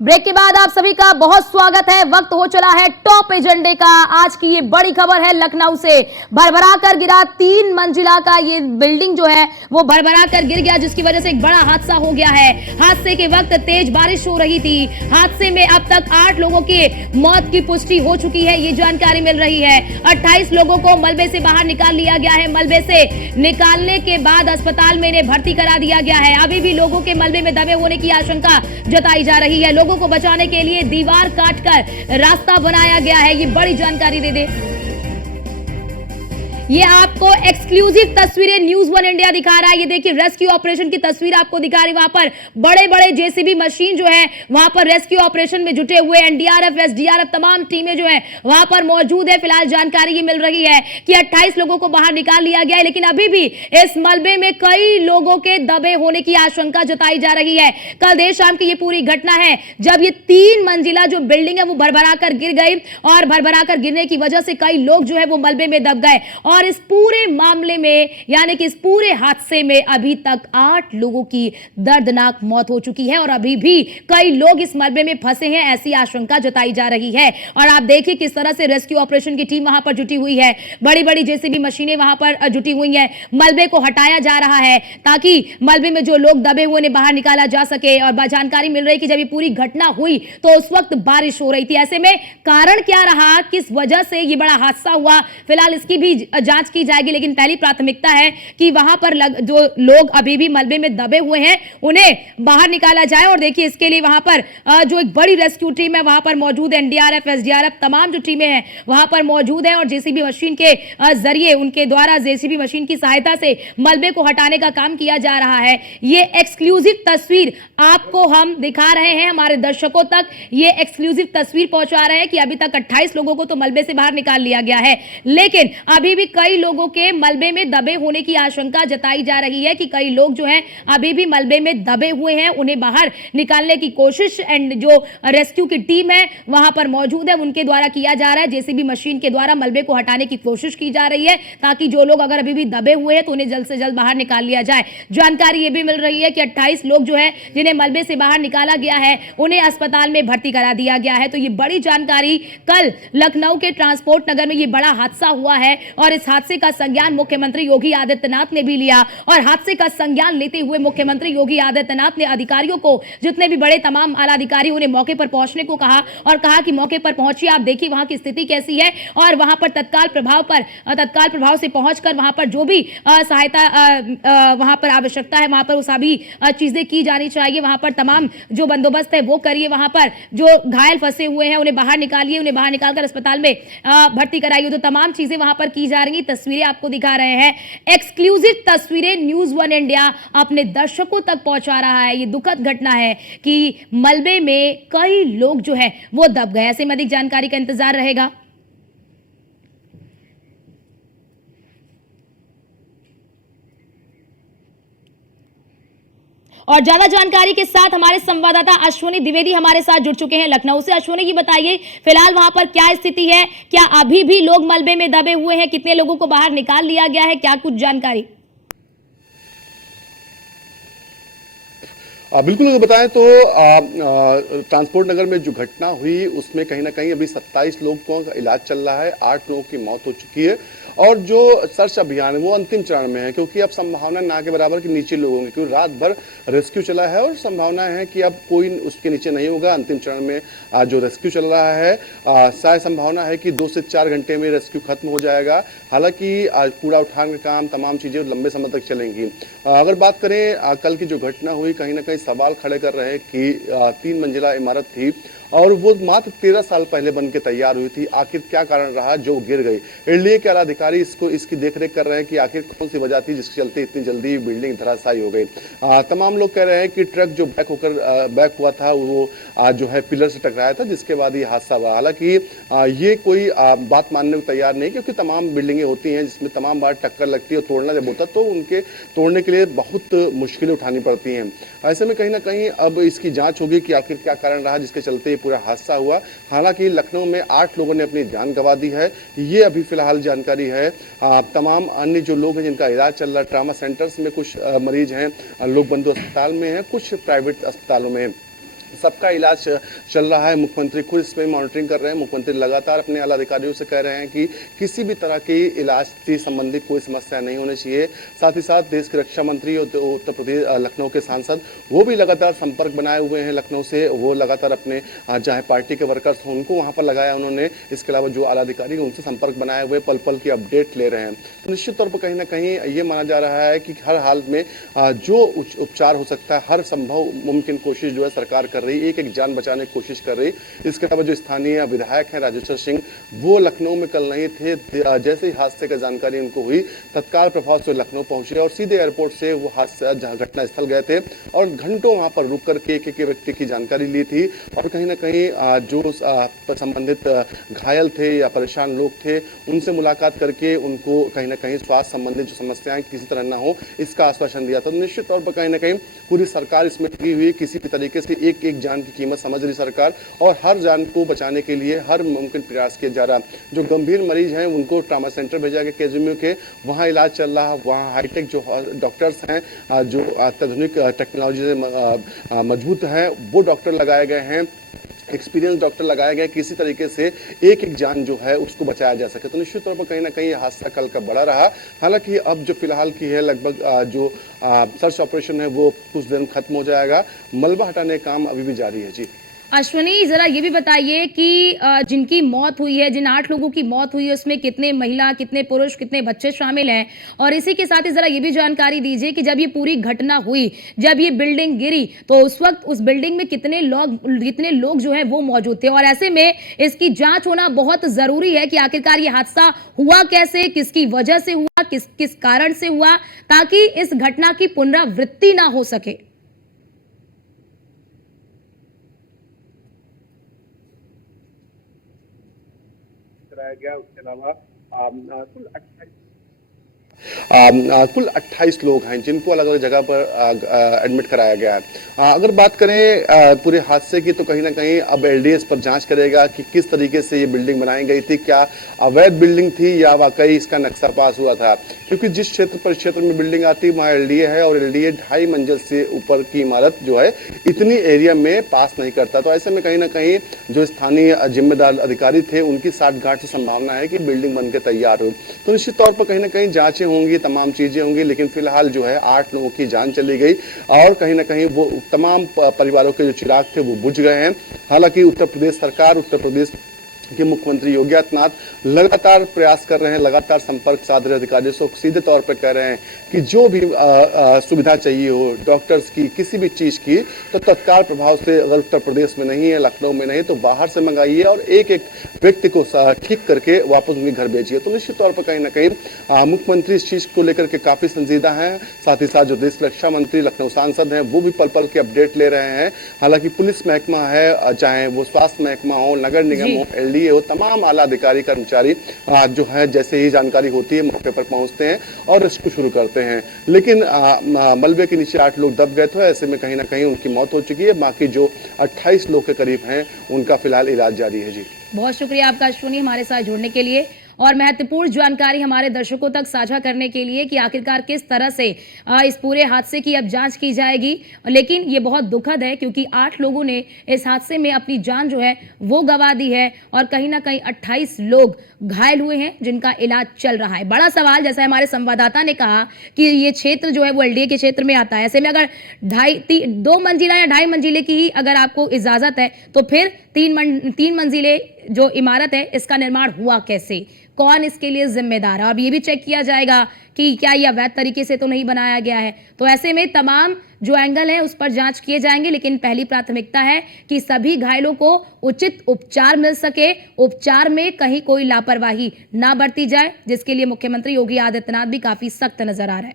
Break के बाद आप सभी का बहुत स्वागत है। वक्त हो चला है टॉप एजेंडे का। आज की ये बड़ी खबर है लखनऊ से। भरभरा कर गिरा 3 मंजिला का ये बिल्डिंग जो है वो भरभरा कर गिर गया, जिसकी वजह से एक बड़ा हादसा हो गया है। हादसे के वक्त तेज बारिश हो रही थी। हादसे में अब तक 8 लोगों की मौत की पुष्टि हो चुकी है, ये जानकारी मिल रही है। 28 लोगों को मलबे से बाहर निकाल लिया गया है। मलबे से निकालने के बाद अस्पताल में इन्हें भर्ती करा दिया गया है। अभी भी लोगों के मलबे में दबे होने की आशंका जताई जा रही है। लोगों को बचाने के लिए दीवार काटकर रास्ता बनाया गया है। ये बड़ी जानकारी दे दे, ये आपको एक्सक्लूसिव तस्वीरें न्यूज़ 1 इंडिया दिखा रहा है। ये देखिए रेस्क्यू ऑपरेशन की तस्वीर आपको दिखा रही है। वहां पर बड़े बड़े जेसीबी मशीन जो है वहां पर रेस्क्यू ऑपरेशन में जुटे हुए एनडीआरएफ, एसडीआरएफ तमाम टीमें जो है वहां पर मौजूद है। फिलहाल जानकारी ये मिल रही है कि 28 लोगों को बाहर निकाल लिया गया है, लेकिन अभी भी इस मलबे में कई लोगों के दबे होने की आशंका जताई जा रही है। कल देर शाम की ये पूरी घटना है जब ये 3 मंजिला जो बिल्डिंग है वो भरभरा कर गिर गई और भरभरा कर गिरने की वजह से कई लोग जो है वो मलबे में दब गए। और इस पूरे मामले में यानी कि इस पूरे हादसे में अभी तक 8 लोगों की दर्दनाक मौत हो चुकी है और अभी भी कई लोग इस मलबे में फंसे हैं, ऐसी आशंका जताई जा रही है। और आप देखिए किस तरह से रेस्क्यू ऑपरेशन की टीम वहां पर जुटी हुई है। बड़ी बड़ी जेसीबी मशीनें वहां पर जुटी हुई हैं। मलबे को हटाया जा रहा है ताकि मलबे में जो लोग दबे हुए उन्हें बाहर निकाला जा सके। और जानकारी मिल रही है कि जब ये पूरी घटना हुई तो उस वक्त बारिश हो रही थी। ऐसे में कारण क्या रहा, किस वजह से ये बड़ा हादसा हुआ, फिलहाल इसकी भी जांच की जाएगी। लेकिन पहली प्राथमिकता है कि वहां पर जो लोग अभी भी मलबे में दबे हुए हैं उन्हें बाहर निकाला जाए। और देखिए इसके लिए वहां पर जो एक बड़ी रेस्क्यू टीम है वहां पर मौजूद है। एनडीआरएफ, एसडीआरएफ तमाम जो टीमें हैं वहां पर मौजूद हैं और जेसीबी मशीन के जरिए उनके द्वारा जेसीबी मशीन की सहायता से मलबे को हटाने का काम किया जा रहा है। ये एक्सक्लूसिव तस्वीर आपको हम दिखा रहे हैं, हमारे दर्शकों तक ये एक्सक्लूसिव तस्वीर पहुंचा रहे हैं कि अभी तक 28 लोगों को तो मलबे से बाहर निकाल लिया गया है, लेकिन अभी भी कई लोगों के मलबे में दबे होने की आशंका जताई जा रही है कि कई लोग जो हैं अभी भी मलबे में दबे हुए हैं। उन्हें बाहर निकालने की कोशिश एंड जो रेस्क्यू की टीम है वहां पर मौजूद है उनके द्वारा किया जा रहा है। जेसीबी मशीन के द्वारा मलबे को हटाने की कोशिश की जा रही है ताकि जो लोग अगर अभी भी दबे हुए हैं तो उन्हें जल्द से जल्द बाहर निकाल लिया जाए। जानकारी यह भी मिल रही है कि 28 लोग जो है जिन्हें मलबे से बाहर निकाला गया है उन्हें अस्पताल में भर्ती करा दिया गया है। तो ये बड़ी जानकारी, कल लखनऊ के ट्रांसपोर्ट नगर में ये बड़ा हादसा हुआ है और इस हादसे का संज्ञान मुख्यमंत्री योगी आदित्यनाथ ने भी लिया। और हादसे का संज्ञान लेते हुए मुख्यमंत्री योगी आदित्यनाथ ने अधिकारियों को, जितने भी बड़े तमाम आला अधिकारी, उन्हें मौके पर पहुंचने को कहा और कहा कि मौके पर पहुंचिए, आप देखिए वहां की स्थिति कैसी है और वहां पर तत्काल प्रभाव से पहुंचकर वहां पर जो भी सहायता वहां पर आवश्यकता है वहां पर वो सभी चीजें की जानी चाहिए। वहां पर तमाम जो बंदोबस्त है वो करिए। वहां पर जो घायल फंसे हुए हैं उन्हें बाहर निकालिए, उन्हें बाहर निकालकर अस्पताल में भर्ती कराइए। तो तमाम चीजें वहां पर की जा रही, तस्वीरें आपको दिखा रहे हैं। एक्सक्लूसिव तस्वीरें न्यूज़ 1 इंडिया अपने दर्शकों तक पहुंचा रहा है। ये दुखद घटना है कि मलबे में कई लोग जो है वो दब गए। ऐसे में अधिक जानकारी का इंतजार रहेगा। और ज्यादा जानकारी के साथ हमारे संवाददाता अश्विनी द्विवेदी हमारे साथ जुड़ चुके हैं लखनऊ से। अश्विनी जी बताइए फिलहाल वहां पर क्या स्थिति है, क्या अभी भी लोग मलबे में दबे हुए हैं, कितने लोगों को बाहर निकाल लिया गया है, क्या कुछ जानकारी? बिल्कुल अगर बताएं तो ट्रांसपोर्ट नगर में जो घटना हुई उसमें कहीं ना कहीं अभी 27 लोगों का इलाज चल रहा है, 8 लोगों की मौत हो चुकी है और जो सर्च अभियान है वो अंतिम चरण में है, क्योंकि अब संभावना ना के बराबर कि नीचे लोग होंगे, क्योंकि रात भर रेस्क्यू चला है और संभावना है कि अब कोई उसके नीचे नहीं होगा। अंतिम चरण में जो रेस्क्यू चल रहा है शायद संभावना है कि 2 से 4 घंटे में रेस्क्यू खत्म हो जाएगा। हालांकि कूड़ा उठाने का काम, तमाम चीजें लंबे समय तक चलेंगी। अगर बात करें कल की जो घटना हुई, कहीं ना कहीं सवाल खड़े कर रहे हैं कि 3 मंजिला इमारत थी और वो मात्र 13 साल पहले बन के तैयार हुई थी। आखिर क्या कारण रहा जो गिर गई? एनडीए के आला अधिकारी इसकी देखरेख कर रहे हैं कि आखिर कौन सी वजह थी जिसके चलते इतनी जल्दी बिल्डिंग धराशायी हो गई। तमाम लोग कह रहे हैं कि ट्रक जो बैक हुआ था वो जो है पिलर से टकराया था, जिसके बाद ये हादसा हुआ। हालांकि ये कोई बात मानने को तैयार नहीं, क्योंकि तमाम बिल्डिंगें होती हैं जिसमें तमाम बार टक्कर लगती है और तोड़ना जब होता तो उनके तोड़ने के लिए बहुत मुश्किलें उठानी पड़ती हैं। ऐसे में कहीं ना कहीं अब इसकी जांच होगी कि आखिर क्या कारण रहा जिसके चलते पूरा हादसा हुआ। हालांकि लखनऊ में 8 लोगों ने अपनी जान गंवा दी है, ये अभी फिलहाल जानकारी है। तमाम अन्य जो लोग हैं जिनका इलाज चल रहा है, ट्रामा सेंटर्स में कुछ मरीज हैं, लोग बंधु अस्पताल में हैं, कुछ प्राइवेट अस्पतालों में हैं। सबका इलाज चल रहा है। मुख्यमंत्री खुद इसमें मॉनिटरिंग कर रहे हैं। मुख्यमंत्री लगातार अपने आला अधिकारियों से कह रहे हैं कि किसी भी तरह की इलाज से संबंधित कोई समस्या नहीं होनी चाहिए। साथ ही साथ देश के रक्षा मंत्री और उत्तर प्रदेश लखनऊ के सांसद वो भी लगातार संपर्क बनाए हुए हैं लखनऊ से। वो लगातार अपने चाहे पार्टी के वर्कर्स हों उनको वहाँ पर लगाया उन्होंने। इसके अलावा जो आला अधिकारी हैं उनसे संपर्क बनाए हुए पल पल की अपडेट ले रहे हैं। तो निश्चित तौर पर कहीं ना कहीं ये माना जा रहा है कि हर हाल में जो उपचार हो सकता है हर संभव मुमकिन कोशिश जो है सरकार कर रही है, एक एक जान बचाने की कोशिश कर रही। इसके अलावा जो स्थानीय विधायक हैं राजेश्वर सिंह वो लखनऊ में कल नहीं थे। जैसे ही हादसे की जानकारी उनको हुई तत्काल प्रभाव से लखनऊ पहुंचे और सीधे एयरपोर्ट से वो हादसा जहां घटना स्थल गए थे और घंटों वहां पर रुक करके एक एक व्यक्ति की जानकारी ली थी। और कहीं ना कहीं जो संबंधित घायल थे या परेशान लोग थे उनसे मुलाकात करके उनको कहीं ना कहीं स्वास्थ्य संबंधित जो समस्याएं किसी तरह ना हो इसका आश्वासन दिया था। निश्चित तौर पर कहीं ना कहीं पूरी सरकार इसमें लगी हुई, किसी भी तरीके से एक एक जान की कीमत समझ रही सरकार और हर जान को बचाने के लिए हर मुमकिन प्रयास किया जा रहा। जो गंभीर मरीज हैं उनको ट्रामा सेंटर भेजा गया केजीएमयू के, वहाँ इलाज चल रहा। वहाँ हाईटेक जो डॉक्टर्स हैं जो अत्याधुनिक टेक्नोलॉजी से मजबूत हैं वो डॉक्टर लगाए गए हैं, एक्सपीरियंस डॉक्टर लगाया गया किसी तरीके से एक एक जान जो है उसको बचाया जा सके। तो निश्चित तौर पर कहीं ना कहीं यह हादसा कल का बड़ा रहा। हालांकि अब जो फिलहाल की है लगभग जो सर्च ऑपरेशन है वो कुछ दिन खत्म हो जाएगा। मलबा हटाने का काम अभी भी जारी है। जी अश्वनी, जरा ये भी बताइए कि जिनकी मौत हुई है, जिन 8 लोगों की मौत हुई है उसमें कितने महिला, कितने पुरुष, कितने बच्चे शामिल हैं? और इसी के साथ ही जरा ये भी जानकारी दीजिए कि जब ये पूरी घटना हुई, जब ये बिल्डिंग गिरी तो उस वक्त उस बिल्डिंग में कितने लोग जो है वो मौजूद थे? और ऐसे में इसकी जांच होना बहुत जरूरी है कि आखिरकार ये हादसा हुआ कैसे, किसकी वजह से हुआ, किस कारण से हुआ, ताकि इस घटना की पुनरावृत्ति ना हो सके। कराया गया। उसके अलावा कुल 28 लोग हैं जिनको अलग अलग जगह पर एडमिट कराया गया है। अगर बात करें पूरे हादसे की तो कहीं ना कहीं अब एलडीए इस पर जांच करेगा कि किस तरीके से ये बिल्डिंग बनाई गई थी, क्या अवैध बिल्डिंग थी या वाकई इसका नक्शा पास हुआ था। क्योंकि जिस क्षेत्र में बिल्डिंग आती है वहाँ एलडीए है और एलडीए 2.5 मंजिल से ऊपर की इमारत जो है इतनी एरिया में पास नहीं करता। तो ऐसे में कहीं ना कहीं जो स्थानीय जिम्मेदार अधिकारी थे उनकी साठगांठ से संभावना है कि बिल्डिंग बनकर तैयार हो। तो निश्चित तौर पर कहीं ना कहीं जांचें होंगी, तमाम चीजें होंगी, लेकिन फिलहाल जो है 8 लोगों की जान चली गई और कहीं ना कहीं वो तमाम परिवारों के जो चिराग थे वो बुझ गए हैं। हालांकि उत्तर प्रदेश के मुख्यमंत्री योगी आदित्यनाथ लगातार प्रयास कर रहे हैं, लगातार संपर्क साध रहे अधिकारियों से, सीधे तौर पर कह रहे हैं कि जो भी सुविधा चाहिए हो डॉक्टर्स की, किसी भी चीज की, तो तत्काल प्रभाव से अगर उत्तर प्रदेश में नहीं है, लखनऊ में नहीं, तो बाहर से मंगाइए और एक एक व्यक्ति को ठीक करके वापस उनके घर भेजिए। तो निश्चित तौर पर कहीं ना कहीं मुख्यमंत्री इस चीज को लेकर के काफी संजीदा हैं। साथ ही साथ जो देश रक्षा मंत्री लखनऊ सांसद हैं वो भी पल पल की अपडेट ले रहे हैं। हालांकि पुलिस महकमा है, चाहे वो स्वास्थ्य महकमा हो, नगर निगम हो, एलडीए हो, तमाम आला अधिकारी कर्मचारी जो है जैसे ही जानकारी होती है मौके पर पहुंचते हैं और इसको शुरू करते हैं। लेकिन मलबे के नीचे 8 लोग दब गए थे। ऐसे में कहीं ना कहीं उनकी मौत हो चुकी है। बाकी जो 28 लोग के करीब हैं उनका फिलहाल इलाज जारी है। जी बहुत शुक्रिया आपका अश्विनी, हमारे साथ जुड़ने के लिए और महत्वपूर्ण जानकारी हमारे दर्शकों तक साझा करने के लिए कि आखिरकार किस तरह से इस पूरे हादसे की अब जांच की जाएगी। लेकिन ये बहुत दुखद है क्योंकि 8 लोगों ने इस हादसे में अपनी जान जो है वो गंवा दी है और कहीं ना कहीं 28 लोग घायल हुए हैं जिनका इलाज चल रहा है। बड़ा सवाल, जैसा हमारे संवाददाता ने कहा कि ये क्षेत्र जो है वो एलडीए के क्षेत्र में आता है। ऐसे में अगर 2 मंजिला या 2.5 मंजिले की ही अगर आपको इजाजत है तो फिर 3 मंजिले जो इमारत है इसका निर्माण हुआ कैसे, कौन इसके लिए जिम्मेदार है। अब ये भी चेक किया जाएगा कि क्या ये अवैध तरीके से तो नहीं बनाया गया है। तो ऐसे में तमाम जो एंगल है उस पर जांच किए जाएंगे, लेकिन पहली प्राथमिकता है कि सभी घायलों को उचित उपचार मिल सके, उपचार में कहीं कोई लापरवाही ना बरती जाए, जिसके लिए मुख्यमंत्री योगी आदित्यनाथ भी काफी सख्त नजर आ रहे हैं।